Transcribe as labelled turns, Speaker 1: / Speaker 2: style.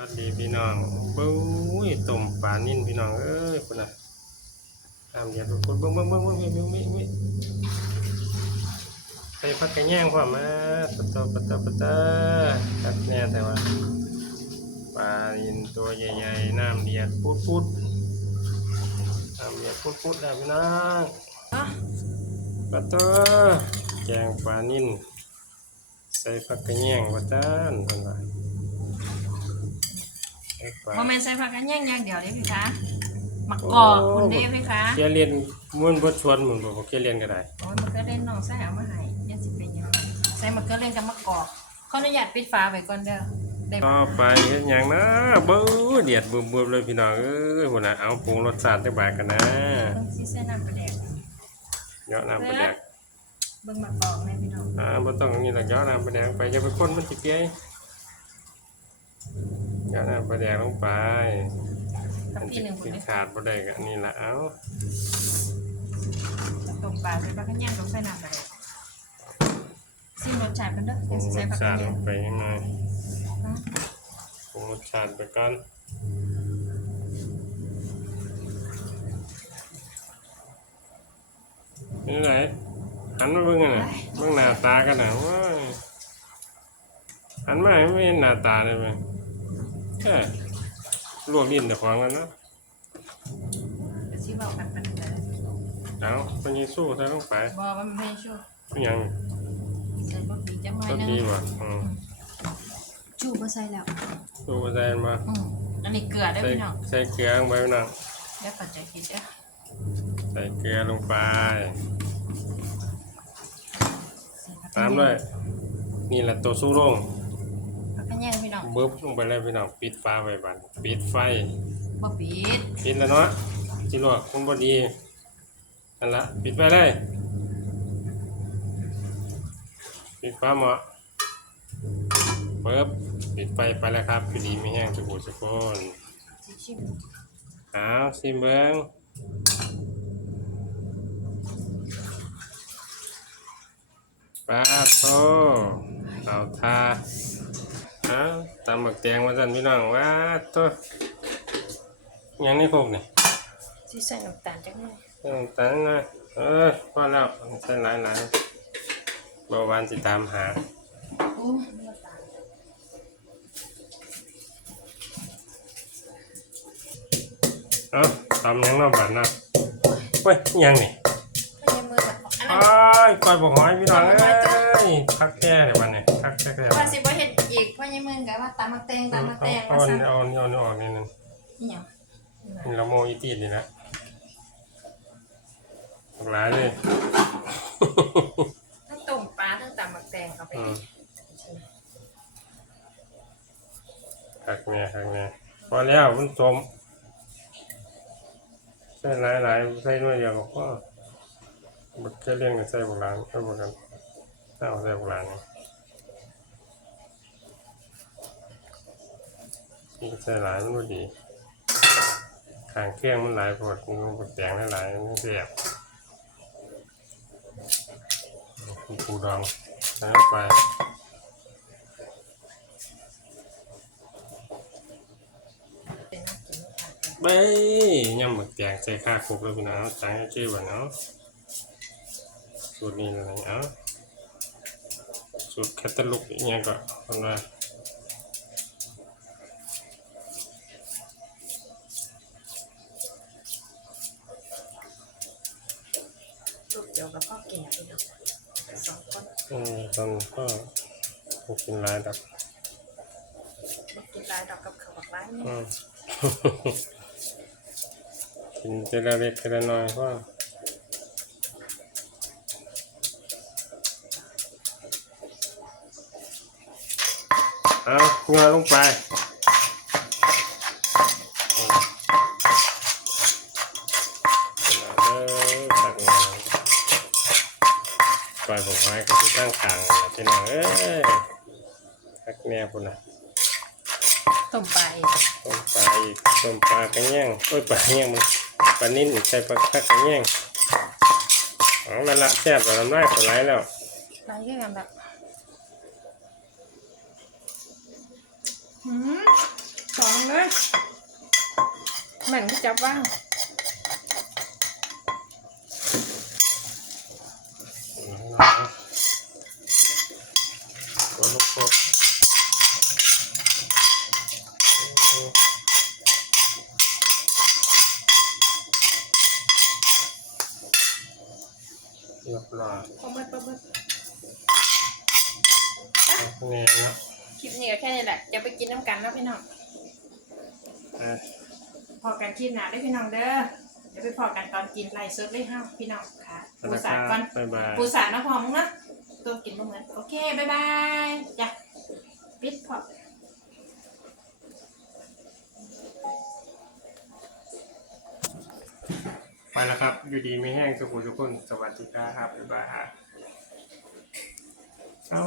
Speaker 1: วัสดีพี่น้องบุ้ยต้มปลานิ่นพี่น้องเอ้ยคนน่ะตามเดี๋ยวทุกคนเบิ้งเบิ้งเบิ้งเบิ้งเบิ้งเบิ้งเบิ้งใส่ผักกันแย่งความมาปะตอปะตอปะตอตัดแน่แต่ว่าปลานิ่นตัวใหญ่ๆน้ำเดียดพุดพุดน้ำเดียดพุดพุดแล้วพี่น้องปะตอแกงปลานิ่นใส่ผักกระแยงปะตานคนน่ะาใส่ปลา
Speaker 2: โมเมนต์ใส่ผักกันย่างอย่างเดียวเลยพี่คะหมักกอกคุณเด้พี่คะ
Speaker 1: เกียเรียนม้วนบทชวนมึงบอกว่าเกียเรียนก็ได้
Speaker 2: โอ้ยมันก็เล่นน้องใส่เอามาให้อยังสิเป็นยังไงใส่มันก็เล่นกับมะกอกขออนุญาตปิดฝาไว้ก่อนเด้อได้
Speaker 1: ต่อไปเฮ็ดหยังนะเบ้อเดียดบึมๆเลยพี่น้องเอ้ยพุ่นน่ะเอาปรุงรสชาติจักบาทกันนะ
Speaker 2: เบิ่งสิใส่น้ำปลาแดก
Speaker 1: เยาะน้ำปลาแดก
Speaker 2: เบิ่งมะกอกแม่พี่น้อง
Speaker 1: อ่าบ่ต้องอย่างนี้หรอกเยาะน้ำปลาแดกไปอย่าไปคนมันสิเปีย เยาะน้ำปลาแดกลงไป
Speaker 2: กับ
Speaker 1: มัน
Speaker 2: พี่
Speaker 1: สิ
Speaker 2: หนึ่งคุ
Speaker 1: สิ
Speaker 2: ณเด้
Speaker 1: ขาดบ่ได้ก็อันนี้ล่ะเอา
Speaker 2: ต้มปลาใส่ผักกันย่างต้องใส่น้ำปลาแดกซิมรสชาติมันเด้อ
Speaker 1: ปรุ
Speaker 2: ยัง
Speaker 1: ง
Speaker 2: สิ
Speaker 1: ร
Speaker 2: ใส่
Speaker 1: ส
Speaker 2: ผัก
Speaker 1: ชา
Speaker 2: กัน
Speaker 1: ติล
Speaker 2: ย่าง
Speaker 1: งไปยังไงปรุงรสชาติไปก่อนนี่ไหนหันมาเบิ่งกันน่ะเบิ่งหน้าตากันน่ะว้ายหันมาให้ไม่เห็นหน้าตาเลยเว้ย เอ้ยลวกลิ้นแต่ของกันเนาะ
Speaker 2: เดี๋ยวสิบอกกันปันเด้อ
Speaker 1: เอาไปยิงสู้ใส่ลงไป
Speaker 2: บอกว่ามันไม่ชั่ว
Speaker 1: เป็นหยัง
Speaker 2: ใส่บ่ดีจังหน่อย
Speaker 1: ก็
Speaker 2: นึง
Speaker 1: ดีว่ะอืม
Speaker 2: จูบ่ใส่แล้ว
Speaker 1: สู้บ่ใส่มา
Speaker 2: อืมอันนี้เกลือเด้อ
Speaker 1: ใส่
Speaker 2: พี่น้อง
Speaker 1: ใส่เกลือลงไปพี่น้อง
Speaker 2: เดี๋ยวปัจจัยคิดเด้อ
Speaker 1: ใส่เกลือลงไป
Speaker 2: ใส่ผัก
Speaker 1: ตามด้วยนี่แหละตัวสู้โรง
Speaker 2: ผักกันย่างพี่น้อง
Speaker 1: เบิบลงไปเลยพี่น้องปิดฟ้าไว้บัดปิดไฟ
Speaker 2: บ่ปิด
Speaker 1: ปิดแล้วเนาะสิลวกมันบ่ดีนั่นละปิดไฟเลย ปิดฟ้าหมอเบิบปิดไฟไปแล้วครับพอดีไม่แห้งสบู่สกุล
Speaker 2: สิชิม
Speaker 1: เอาสิเบิ่งปลาโทเอาทาเอาตำหมึกแตงมาสั่นพี่น้องว่าตัวยังนี่พวกนี่
Speaker 2: สิใส่น้ำตาลจังหน่อย
Speaker 1: เออตังนะเออพอแล้วใส่หลายหลายๆเบาหวานสิตามหา
Speaker 2: โอ้น้ำตาล
Speaker 1: เอาตำยังเนอกบาดนะเว้ยยังนี่
Speaker 2: ไม่ใช่มือแบบอันนั้น
Speaker 1: อ้ายก้อยบอกหอยพี่น้องเอ้ยพักแค่เดี๋ยววันนี้พักแค่แค่
Speaker 2: ว่าสิบ่เฮ็ด อีกเพราะยังมือกับว่าตำมักแตงตำมักแตง
Speaker 1: เอา
Speaker 2: ว่า
Speaker 1: เอา
Speaker 2: ซั่น
Speaker 1: เอาเอาเอาออกนิดนึง
Speaker 2: นี่หยัง
Speaker 1: นี่เราโมอีตีนี่นะหลายเลย
Speaker 2: ทั้งต้มปลาทั้งตำมักแตงเข้าไป
Speaker 1: อืมหักเนี่ยหักเนี่ยพอแล้วมันสมใส่หลายหลายๆใส่ด้วยเดียวก็พอบักแค่เลี้ยงกับใส่บุกหลานเอาบุกันเอาใส่บุกหลานนี่ นี่ใส่หลายมันก็ดีขางเครื่องมันหลายปวดมันก็แตงหลายมันเสียบปูดองใส่ไป
Speaker 2: เป็นน้ำกินค่ะ
Speaker 1: เบ้ยำหมึกแดงใส่ข้าคุกเลยพี่น้องตังให้ชื่อว่าเนาะสูตรนี้เลยเนาะสูตรแคตตาลูกอีกอย่างก็คน
Speaker 2: ลูก เดียวกับพ่อแก่พี่น้องสองคน
Speaker 1: อืมตอนก็ถูกกินหลายดับ
Speaker 2: บ่กินหลายดอกกับข้าวบักหลายนี่
Speaker 1: อืมกินทีละเล็กทีละน้อยก็เอาเงยลงไป ไว้ก็ที่ตั้งขางนะพี่น้องเอ้ยตักแนวพุ่นน่ะ
Speaker 2: ต้มปลาอีก
Speaker 1: ต้มปลาอีกต้มปลากระแยงโอ้ยปลาแยงมันปลานิ่นใส่ปลาคักกระแยงอ๋อนั่นละแซ่บกว่าน้ำลายก็ไหลแล้ว
Speaker 2: หลายอย่างแบบหืมสองเลยเหมือนก็จับว่าง
Speaker 1: ตัวลูกกบ เรียบร้อย
Speaker 2: ปลาเบิดปลาเบิด
Speaker 1: แน่เนาะ
Speaker 2: คลิปนี้ก็แค่นี้แหละจะไปกินน้ำกันแล้วพี่น้อง
Speaker 1: อะ
Speaker 2: พอกันคลิปหนาได้อพี่น้องเด้อเดี๋ยวไปพอกันตอนกินไล่สดเลยห้าพี่น้องค่ะ
Speaker 1: แล้ว
Speaker 2: ปู
Speaker 1: นะค
Speaker 2: สา
Speaker 1: รั
Speaker 2: ดก่อน
Speaker 1: บบ๊ายบาย
Speaker 2: ปูสาดนะพอมึงนะตัวกินบ่เหมือนโอเคบายบายจ้ะปิดพอ
Speaker 1: แล้วครับ อยู่ดีไม่แห้งสุขุทุกคน สวัสดีครับบ๊ายบายครับเอ้า